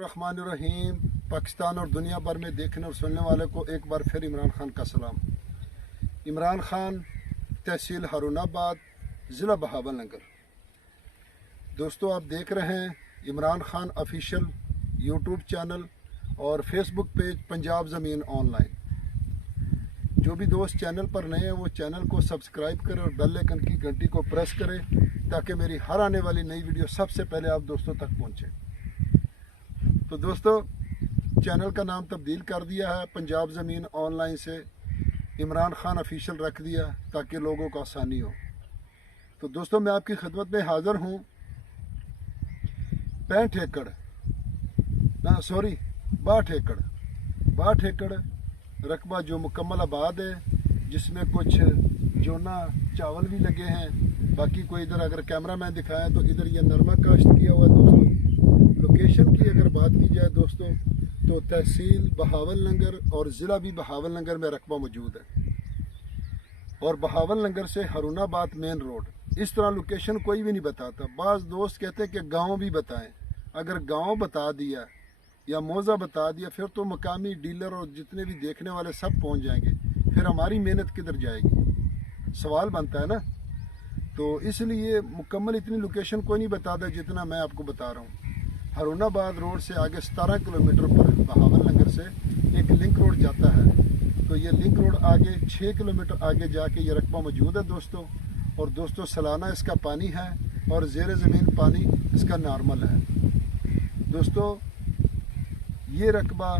बिस्मिल्लाहिर्रहमानिर्रहीम। पाकिस्तान और दुनिया भर में देखने और सुनने वाले को एक बार फिर इमरान खान का सलाम। इमरान खान, तहसील हारूनाबाद, ज़िला बहावलनगर। दोस्तों, आप देख रहे हैं Imran Khan official YouTube channel और फेसबुक पेज पंजाब ज़मीन ऑनलाइन। जो भी दोस्त चैनल पर नए हैं वो चैनल को सब्सक्राइब करें और बेल आइकन की घंटी को प्रेस करें ताकि मेरी हर आने वाली नई वीडियो सबसे पहले आप दोस्तों तक पहुंचे। तो दोस्तों, चैनल का नाम तब्दील कर दिया है, पंजाब ज़मीन ऑनलाइन से इमरान खान ऑफिशियल रख दिया ताकि लोगों को आसानी हो। तो दोस्तों, मैं आपकी खिदमत में हाज़िर हूँ। 62 एकड़ रकबा जो मुकम्मल आबाद है, जिसमें कुछ जोना चावल भी लगे हैं। बाकी कोई इधर अगर कैमरा मैन दिखाया तो इधर ये नरमा काश्त किया हुआ है। दोस्तों, लोकेशन की अगर बात की जाए दोस्तों तो तहसील बहावलनगर और ज़िला भी बहावलनगर में रकबा मौजूद है और बहावलनगर से हारूनाबाद मेन रोड। इस तरह लोकेशन कोई भी नहीं बताता। बाज़ दोस्त कहते हैं कि गाँव भी बताएं। अगर गाँव बता दिया या मौज़ा बता दिया फिर तो मकामी डीलर और जितने भी देखने वाले सब पहुंच जाएंगे, फिर हमारी मेहनत किधर जाएगी, सवाल बनता है ना। तो इसलिए मुकम्मल इतनी लोकेशन कोई नहीं बताता जितना मैं आपको बता रहा हूँ। हारूनाबाद रोड से आगे 17 किलोमीटर पर बहावलनगर से एक लिंक रोड जाता है। तो ये लिंक रोड आगे 6 किलोमीटर आगे जाके ये रकबा मौजूद है दोस्तों। और दोस्तों, सालाना इसका पानी है और ज़ेर ज़मीन पानी इसका नॉर्मल है। दोस्तों, ये रकबा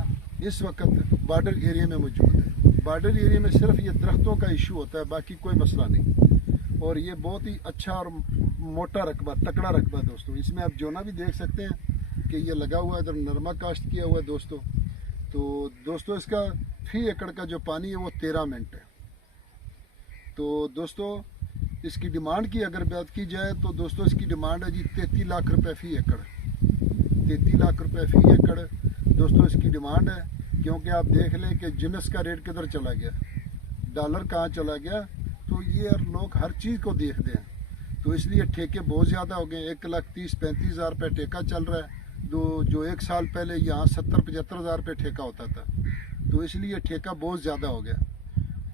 इस वक्त बॉर्डर एरिया में मौजूद है। बॉर्डर एरिया में सिर्फ ये दरख्तों का इशू होता है, बाकी कोई मसला नहीं। और ये बहुत ही अच्छा और मोटा रकबा, तकड़ा रकबा दोस्तों। इसमें आप जोना भी देख सकते हैं कि ये लगा हुआ है, इधर नरमा काश्त किया हुआ है दोस्तों। तो दोस्तों, इसका फी एकड़ का जो पानी है वो 13 मिनट है। तो दोस्तों, इसकी डिमांड की अगर बात की जाए तो दोस्तों इसकी डिमांड है जी 33 लाख रुपए फी एकड़। 33 लाख रुपए फी एकड़ दोस्तों इसकी डिमांड है। क्योंकि आप देख लें कि जिनस का रेट किधर चला गया, डॉलर कहाँ चला गया। तो ये लोग हर चीज़ को देखते हैं, तो इसलिए ठेके बहुत ज़्यादा हो गए। 1,30,35 हज़ार रुपये ठेका चल रहा है, जो एक साल पहले यहाँ 70-75 हज़ार रुपये ठेका होता था। तो इसलिए ठेका बहुत ज़्यादा हो गया।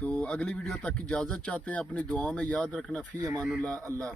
तो अगली वीडियो तक इजाज़त चाहते हैं। अपनी दुआओं में याद रखना। फ़ी अमानुल्लाह। अल्लाह।